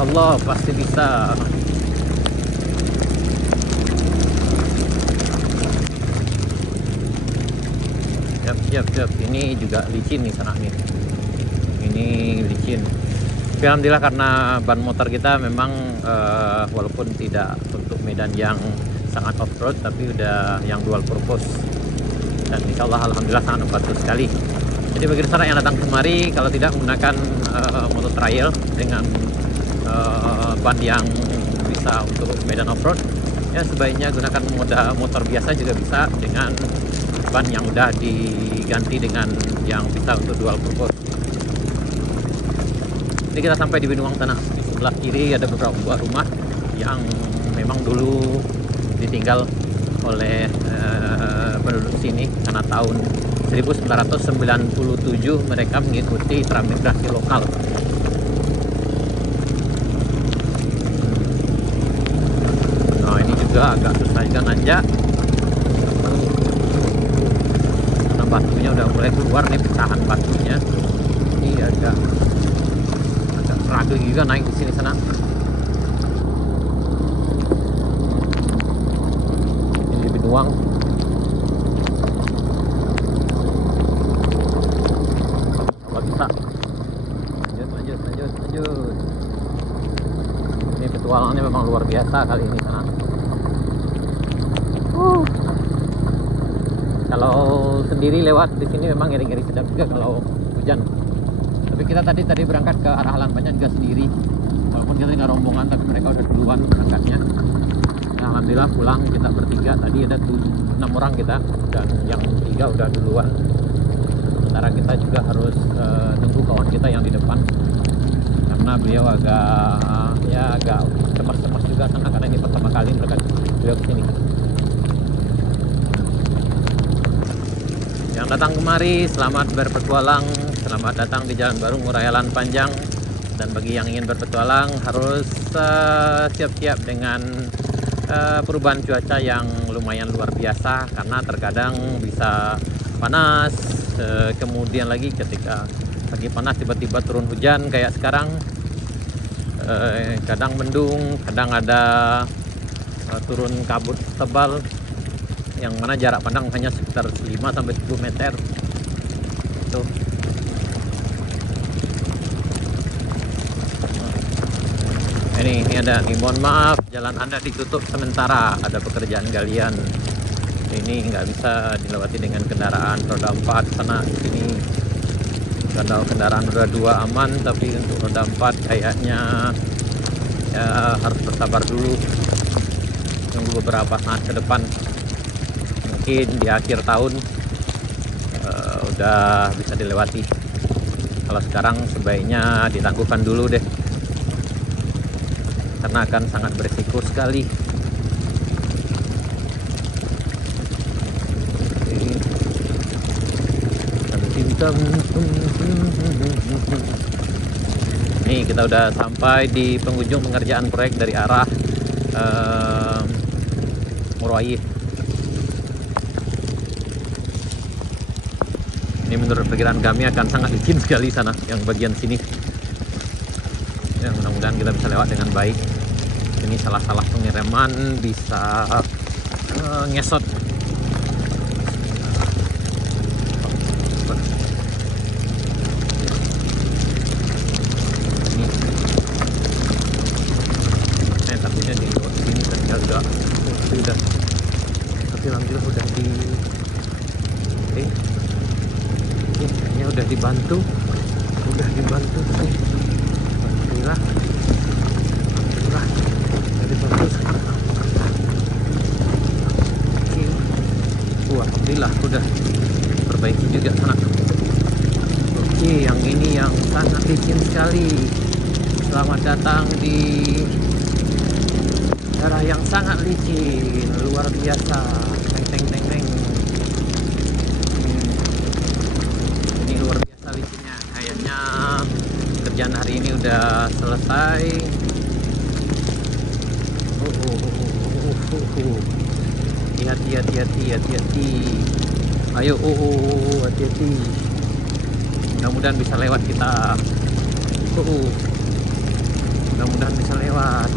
Allah pasti bisa. Siap. Ini juga licin nih sana nih. Ini licin. Tapi alhamdulillah karena ban motor kita memang walaupun tidak untuk medan yang sangat off-road, tapi udah yang dual purpose. Dan insya Allah alhamdulillah sangat membantu sekali. Jadi bagi rekan yang datang kemari, kalau tidak menggunakan motor trail dengan ban yang bisa untuk medan off-road, ya sebaiknya gunakan motor biasa juga bisa dengan ban yang udah diganti dengan yang bisa untuk dual purpose. Ini kita sampai di Binuang sana. Di sebelah kiri ada beberapa buah rumah yang memang dulu ditinggal oleh penduduk sini karena tahun 1997 mereka mengikuti transmigrasi lokal. Nah ini juga agak susah juga nanjak. Karena batunya udah mulai keluar nih, pecahan batunya. Ini agak struggle juga naik di sini sana. Ini di Binuang. Kalau bisa. Lanjut. Ini petualangannya memang luar biasa kali ini sana. Kalau sendiri lewat di sini memang ngeri-ngeri sedap juga kalau hujan. Tapi kita tadi berangkat ke arah Halambannya juga sendiri. Walaupun kita nggak rombongan, tapi mereka udah duluan berangkatnya. Nah, alhamdulillah pulang kita bertiga. Tadi ada 6 orang kita, dan yang 3 udah duluan. Sementara kita juga harus nunggu kawan kita yang di depan, karena beliau agak cemas-cemas juga karena ini pertama kali mereka beliau kesini. Yang datang kemari, selamat berpetualang, selamat datang di Jalan Baru Ngurayalan Panjang. Dan bagi yang ingin berpetualang harus siap-siap dengan perubahan cuaca yang lumayan luar biasa, karena terkadang bisa panas, kemudian lagi ketika lagi panas tiba-tiba turun hujan kayak sekarang, kadang mendung, kadang ada turun kabut tebal yang mana jarak pandang hanya sekitar 5-10 meter. Tuh. Ini ada nih, mohon maaf jalan Anda ditutup sementara, ada pekerjaan galian. Ini nggak bisa dilewati dengan kendaraan roda 4 sana sini. Kalau kendaraan roda 2 aman, tapi untuk roda 4 kayaknya ya harus bersabar dulu, tunggu beberapa saat ke depan. Mungkin di akhir tahun udah bisa dilewati. Kalau sekarang sebaiknya ditangguhkan dulu deh, karena akan sangat berisiko sekali. Nih kita udah sampai di penghujung pengerjaan proyek dari arah Murwayih. Ini menurut perkiraan kami akan sangat licin sekali sana, yang bagian sini. Ya, mudah-mudahan kita bisa lewat dengan baik. Ini salah-salah pengiriman bisa ngesot. Ini takutnya di sini terjaga. Tapi alhamdulillah udah kayaknya udah dibantu sih. Alhamdulillah dari bagus. Alhamdulillah udah perbaiki juga sana. Oke, yang ini yang sangat licin sekali. Selamat datang di daerah yang sangat licin, luar biasa. Teng. Ini luar biasa licinnya. Kayaknya kerjaan hari ini udah selesai. Hati-hati. Ayo, hati-hati. Mudah-mudahan bisa lewat kita. Mudah-mudahan bisa lewat.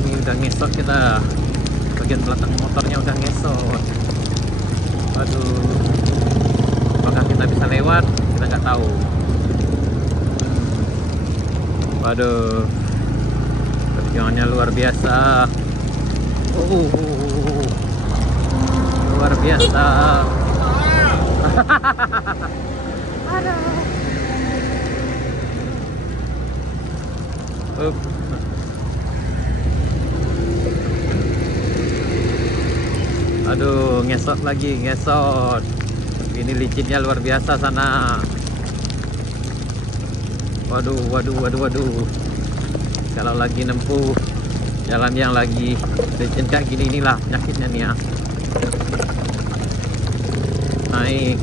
Ini udah ngesot kita, bagian belakang motornya udah ngesot. Waduh, apakah kita bisa lewat? Kita nggak tahu. Waduh, perjuangannya luar biasa. Luar biasa. Aduh, ngesot lagi, ngesot. Ini licinnya luar biasa sana. Waduh. Kalau lagi nempuh jalan yang lagi licin kayak gini, inilah penyakitnya nih ya. Naik.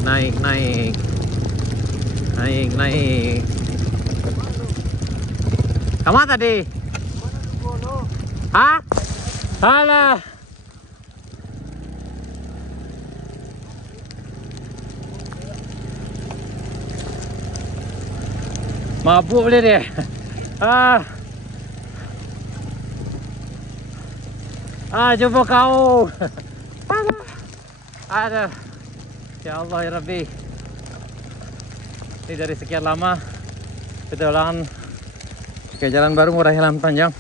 Kamu tadi? Hah? Alah. Mabuk boleh deh. Jumpa kau. Aduh. Ya Allah ya Rabbi. Ini dari sekian lama kita ulangan ke jalan baru Ngurah Helm Panjang.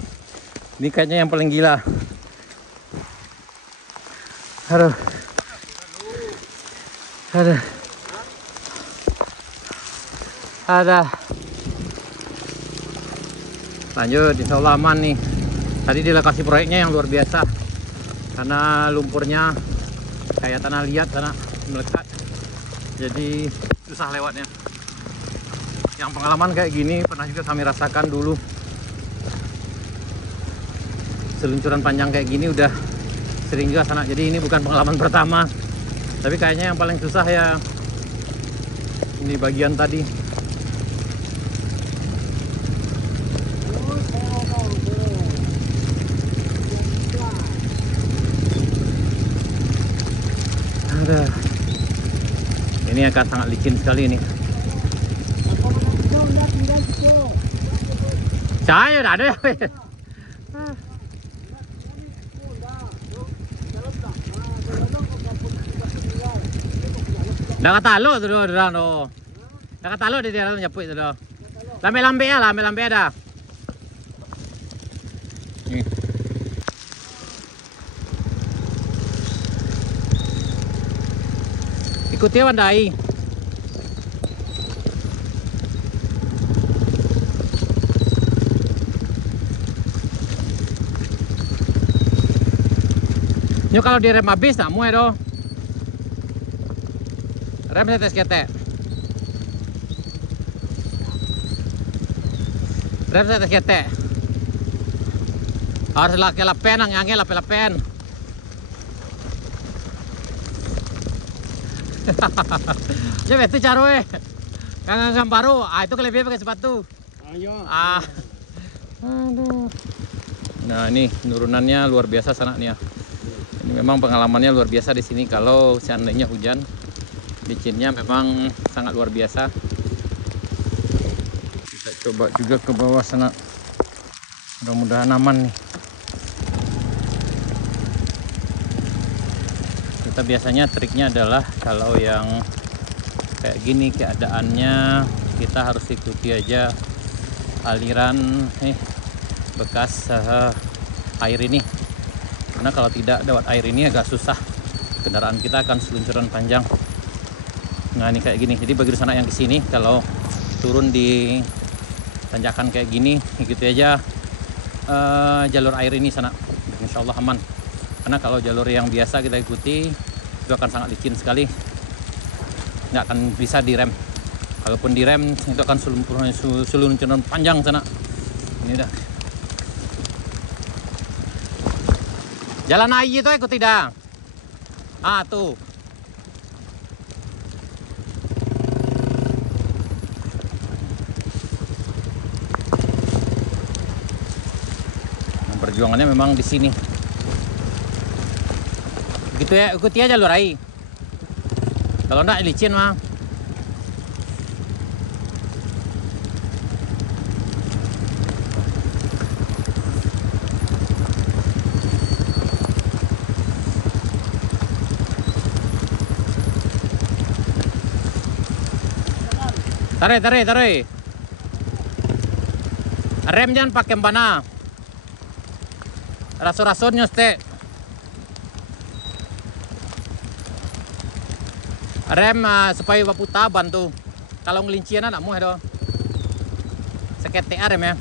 Ini kayaknya yang paling gila. Aduh. Ada. Lanjut, insya Allah aman nih. Tadi di lokasi proyeknya yang luar biasa, karena lumpurnya kayak tanah liat, tanah melekat, jadi susah lewatnya. Yang pengalaman kayak gini pernah juga kami rasakan dulu. Seluncuran panjang kayak gini udah sering juga sana. Jadi ini bukan pengalaman pertama, tapi kayaknya yang paling susah ya ini bagian tadi. Ini akan sangat licin sekali ini. Saya udah ada ya. Dah katalo tu dah no. Dah katalo di dalam nyaput tu dah. Lambe-lambe ya, lambe-lambe ada. Ikuti Wandai. Nyo kalau direm habis tak muat doh. Rem setes kete. Rem setes kete. Harus laki lapen, angin lapen. Ya betul cara Kang baru. Itu kelebihan pakai sepatu. Ayo. Aduh. Nah, ini nurunannya luar biasa sana nih ya. Ini memang pengalamannya luar biasa di sini kalau seandainya hujan. Licinnya memang sangat luar biasa. Kita coba juga ke bawah sana. Mudah-mudahan aman nih. Kita biasanya triknya adalah kalau yang kayak gini keadaannya, kita harus ikuti aja aliran bekas air ini, karena kalau tidak lewat air ini agak susah, kendaraan kita akan seluncuran panjang. Nah ini kayak gini, jadi bagi sana yang kesini kalau turun di tanjakan kayak gini, ikuti aja jalur air ini sana, insya Allah aman. Karena kalau jalur yang biasa kita ikuti itu akan sangat licin sekali, nggak akan bisa direm. Kalaupun direm itu akan seluncuran panjang sana. Ini udah jalan air itu ikut tidak. Tuh perjuangannya memang di sini. Gitu ya, ikuti aja jalur air. Kalau enggak licin mah. Tarik, tarik, tarik. Rem jangan pakai mana. Raso-rasonya stek. Rem supaya putar ban tuh. Kalau ngelincian nak mau itu. Seketek rem ya.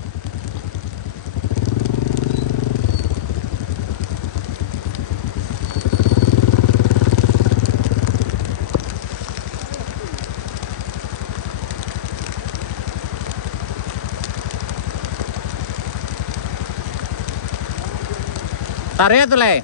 Tarik tuh le.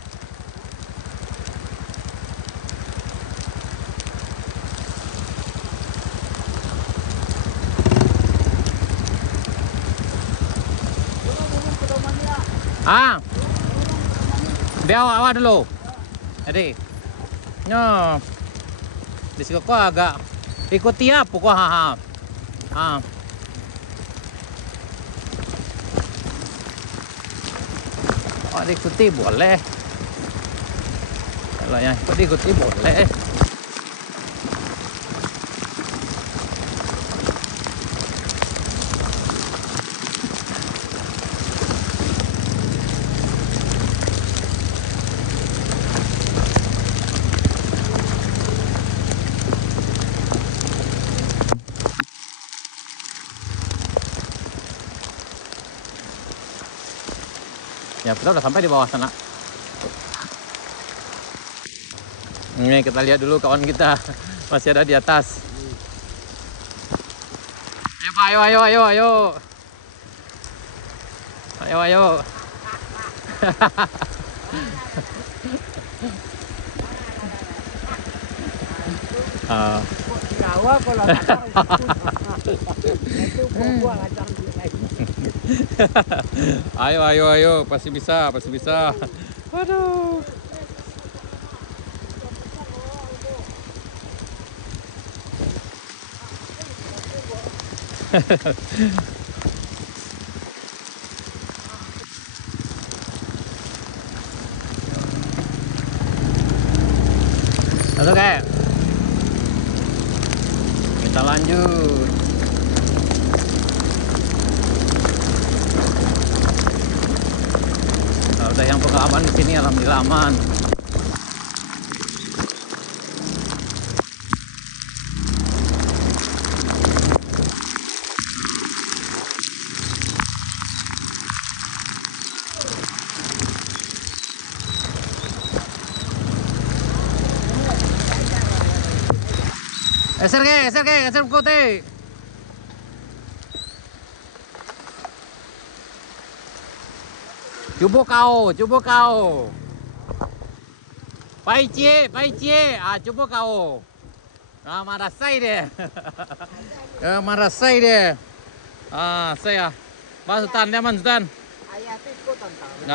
Biar awak dulu. Jadi, no, di sini kok agak ikut tiap pokok Oh, diikuti boleh. Kalau yang ikut diikuti boleh. Ya, kita udah sampai di bawah sana. Ini kita lihat dulu kawan kita masih ada di atas. Ayo, ayo, ayo, ayo. Ayo, ayo. Ayo, ayo, ayo, pasti bisa, pasti bisa. Waduh. Oke, kita lanjut. Udah yang pengalaman di sini alhamdulillah aman. Geser kote. Cuba kau. Pai cie. Cuba kau. Marasai deh. Marasai deh. Saya. Mas Sultan, dia Man Sultan. Ayah itu ikut tentang.